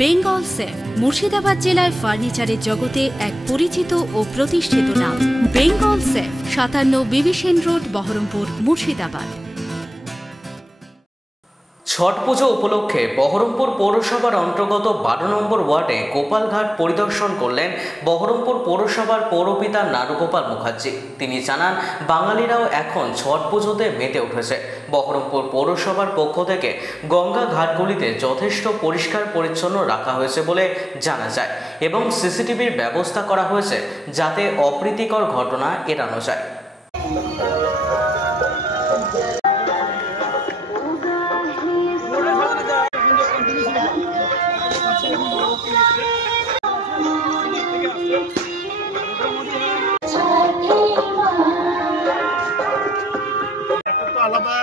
Bengal safe Murshidabad জেলায় ফার্নিচারের জগতে এক পরিচিত ও প্রতিষ্ঠিত নাম। বেঙ্গল সেফ 57 বিবি সেন রোড, বহরমপুর, মুর্শিদাবাদ। ছট পুজো উপলক্ষে বহরমপুর পৌরসভার অন্তর্গত 12 নম্বর ওয়ার্ডে গোপালঘাট পরিদর্শন করলেন বহরমপুর পৌরসভার পৌরপিতা নারুগোপাল মুখার্জি। তিনি জানান, বাঙালিরাও এখন ছট পুজোতে মেতে উঠেছে। বহরমপুর পৌরসভার পক্ষ থেকে গঙ্গা ঘাটগুলিতে যথেষ্ট পরিষ্কার পরিচ্ছন্ন রাখা হয়েছে বলে জানা যায় এবং সিসিটিভির ব্যবস্থা করা হয়েছে যাতে অপ্রীতিকর ঘটনা এড়ানো যায়। আলাদা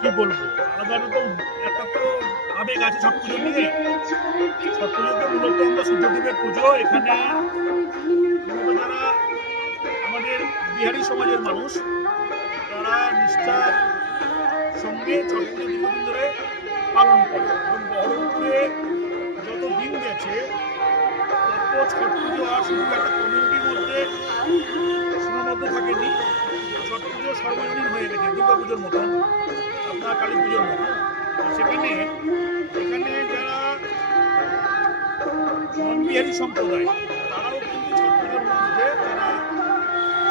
কি বলবো, আলাদা তো একটা তো আবেগ আছে ছট পুজো নিয়ে। ছট পুজোতে মূলত আমরা সূর্যদেবের পুজো। এখানে যারা আমাদের বিহারি সমাজের মানুষ, তারা নিষ্ঠার সঙ্গে ছট পুজো দীর্ঘদিন ধরে পালন করে এবং বহরমপুরে যত দিন গেছে তত ছট পুজো আর শুধু একটা কমিউনিটির মধ্যে সীমাবদ্ধ থাকেনি। ছট পুজো সর্বজনীন হয়ে গেছে, দুর্গা পুজোর মতন, আপনার কালী পুজোর মতন। এখানে যারা বিহারি সম্প্রদায়, তারাও কিন্তু ছট পুজোর মধ্যে, যারা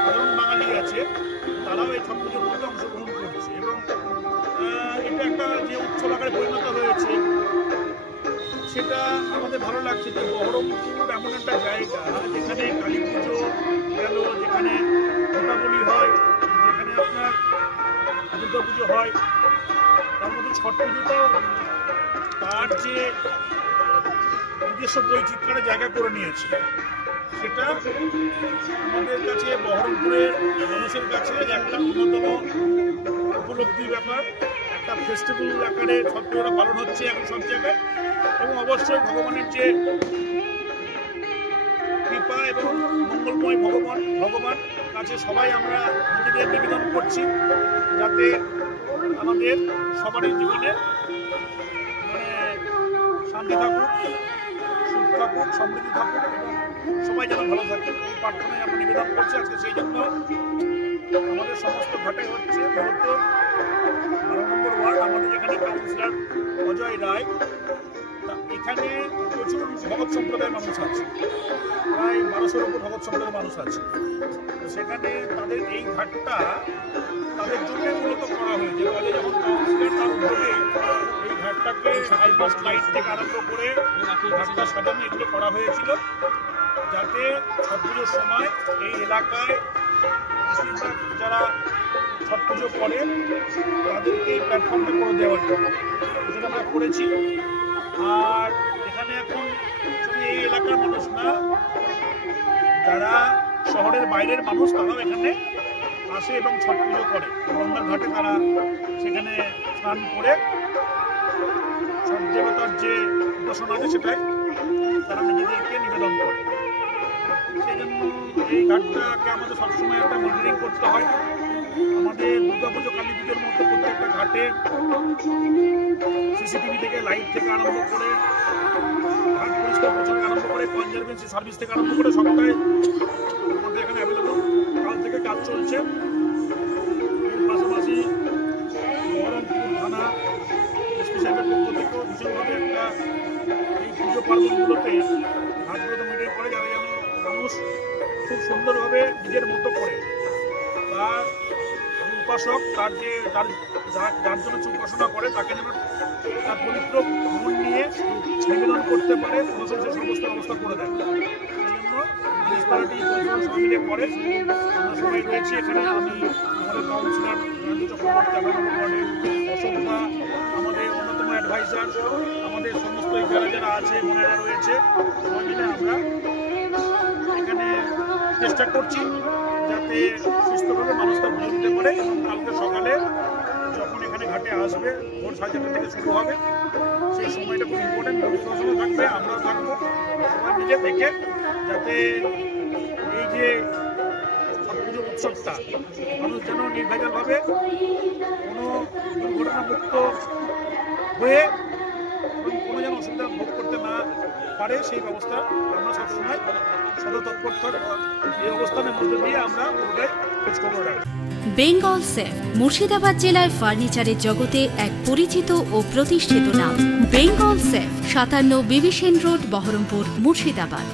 সাধারণ বাঙালি আছে, তারাও এই ছট পুজোর মধ্যে অংশগ্রহণ করছে এবং এটা একটা যে উৎসব আকারে পরিণত হয়েছে, সেটা আমাদের ভালো লাগছে যে বহরমপুর এমন একটা জায়গা যেখানে কালী পুজো গেল, যেখানে দীপাবলি হয়, যেখানে আপনার দুর্গা পুজো হয়, তার মধ্যে ছট পুজোটাও তার যে নিজস্ব বৈচিত্র্যের জায়গা করে নিয়েছে, সেটা আমাদের কাছে, বহরমপুরের মানুষের কাছে একটা অন্যতম উপলব্ধির ব্যাপার। একটা ফেস্টিভ্যাল আকারে ছট পুজোটা পালন হচ্ছে এখন সব জায়গায় এবং অবশ্যই ভগবানের যে কৃপা এবং মঙ্গলময় ভগবান কাছে সবাই আমরা নিজেদের নিবেদন করছি যাতে আমাদের সবারই জীবনে শান্তি থাকুক, সুখ থাকুক, সমৃদ্ধি থাকুক এবং সবাই যেন ভালো থাকে, এই প্রার্থনায় আমরা নিবেদন করছি। আজকে সেই জন্য আমাদের সমস্ত ঘাটে হচ্ছে মূলত 12 নম্বর ওয়ার্ড, আমাদের যেখানে কাউন্সিলর অজয় রায়, এখানে প্রচুর ভগৎ সম্প্রদায়ের মানুষ আছে, প্রায় 1200-এর উপর ভগৎ সম্প্রদায়ের মানুষ আছে। তো সেখানে তাদের এই ঘাটটা তাদের জন্য মূলত করা হয়েছে। ফলে যখন কাউন্সিলর তার উদ্যোগে এই ঘাটটাকে হাইপাস লাইট থেকে আরম্ভ করে ঘাটটা সাজানো, এগুলো করা হয়েছিল যাতে ছট পুজোর সময় এই এলাকায় যারা ছট পুজো করে তাদেরকে প্ল্যাটফর্মটা করে দেওয়ার জন্য যেটা আমরা করেছি। আর এখানে এখন শুধু এই এলাকার মানুষ না, যারা শহরের বাইরের মানুষ, তারাও এখানে আসে এবং ছট পুজো করে। গঙ্গার ঘাটে তারা সেখানে স্নান করে ছট দেবতার যে উপাসনা আছে সেটাই তারা নিজেদেরকে নিবেদন করে। সেই জন্য এই ঘাটটাকে আমাদের সবসময় একটা মনিটরিং করতে হয়। আমাদের দুর্গা পুজো, কালী পুজোর মতো প্রত্যেকটা ঘাটে সিসিটিভি থেকে, লাইট থেকে আরম্ভ করে, ঘাট পরিষ্কার পরিচ্ছন্ন আরম্ভ করে, কনজারভেন্সি সার্ভিস থেকে আরম্ভ করে সবটাই আমাদের এখানে অ্যাভেলেবল। কাল থেকে কাজ চলছে। এর পাশাপাশি বহরমপুর থানা এসপি সাহেবের পক্ষ থেকেও ভীষণভাবে একটা এই পুজো পার্বণগুলোতে ঘাটগুলোতে মনিটরিং করে, যারা যেন মানুষ খুব সুন্দরভাবে নিজের মতো করে তার উপাসক, তার যে যার জন্য উপাসনা করে, তাকে যেন তার পবিত্র মন নিয়ে নিবেদন করতে পারে, প্রশাসন সে সমস্ত ব্যবস্থা করে দেয়। সেই জন্য মিউনিসিপ্যালিটি সবাই মিলে করে। আমরা সবাই রয়েছি এখানে। আমি আমাদের কাউন্সিলর জয়ন্ত চক্রবর্তী, আমাদের অশোকদা, আমাদের অন্যতম অ্যাডভাইজার, আমাদের সমস্ত যারা যারা আছে, বোনেরা রয়েছে, সবাই মিলে আমরা এখানে চেষ্টা করছি যাতে সুস্থভাবে মানুষটা বুঝে নিতে পারে। এবং কালকে সকালে যখন এখানে ঘাটে আসবে, ভোর 4:30 থেকে শুরু হবে, সেই সময়টা খুব ইম্পর্টেন্ট। পুলিশ প্রশাসনও থাকবে, আমরাও থাকবো, সবাই মিলে দেখে যাতে এই যে ছট পুজো উৎসবটা মানুষ যেন নির্ভেজালভাবে কোনো দুর্ঘটনামুক্ত হয়ে এবং কোনো যেন অসুবিধা ভোগ করতে না পারে সেই ব্যবস্থা আমরা সবসময় সদতৎপর থাকবো। এই অবস্থানের মধ্যে দিয়ে আমরা পুরোটাই খোঁজখবর রাখবো। বেঙ্গল সেফ মুর্শিদাবাদ জেলায় ফার্নিচারের জগতে এক পরিচিত ও প্রতিষ্ঠিত নাম। Bengal safe 57 বিবিসেন road, Baharampur, Murshidabad.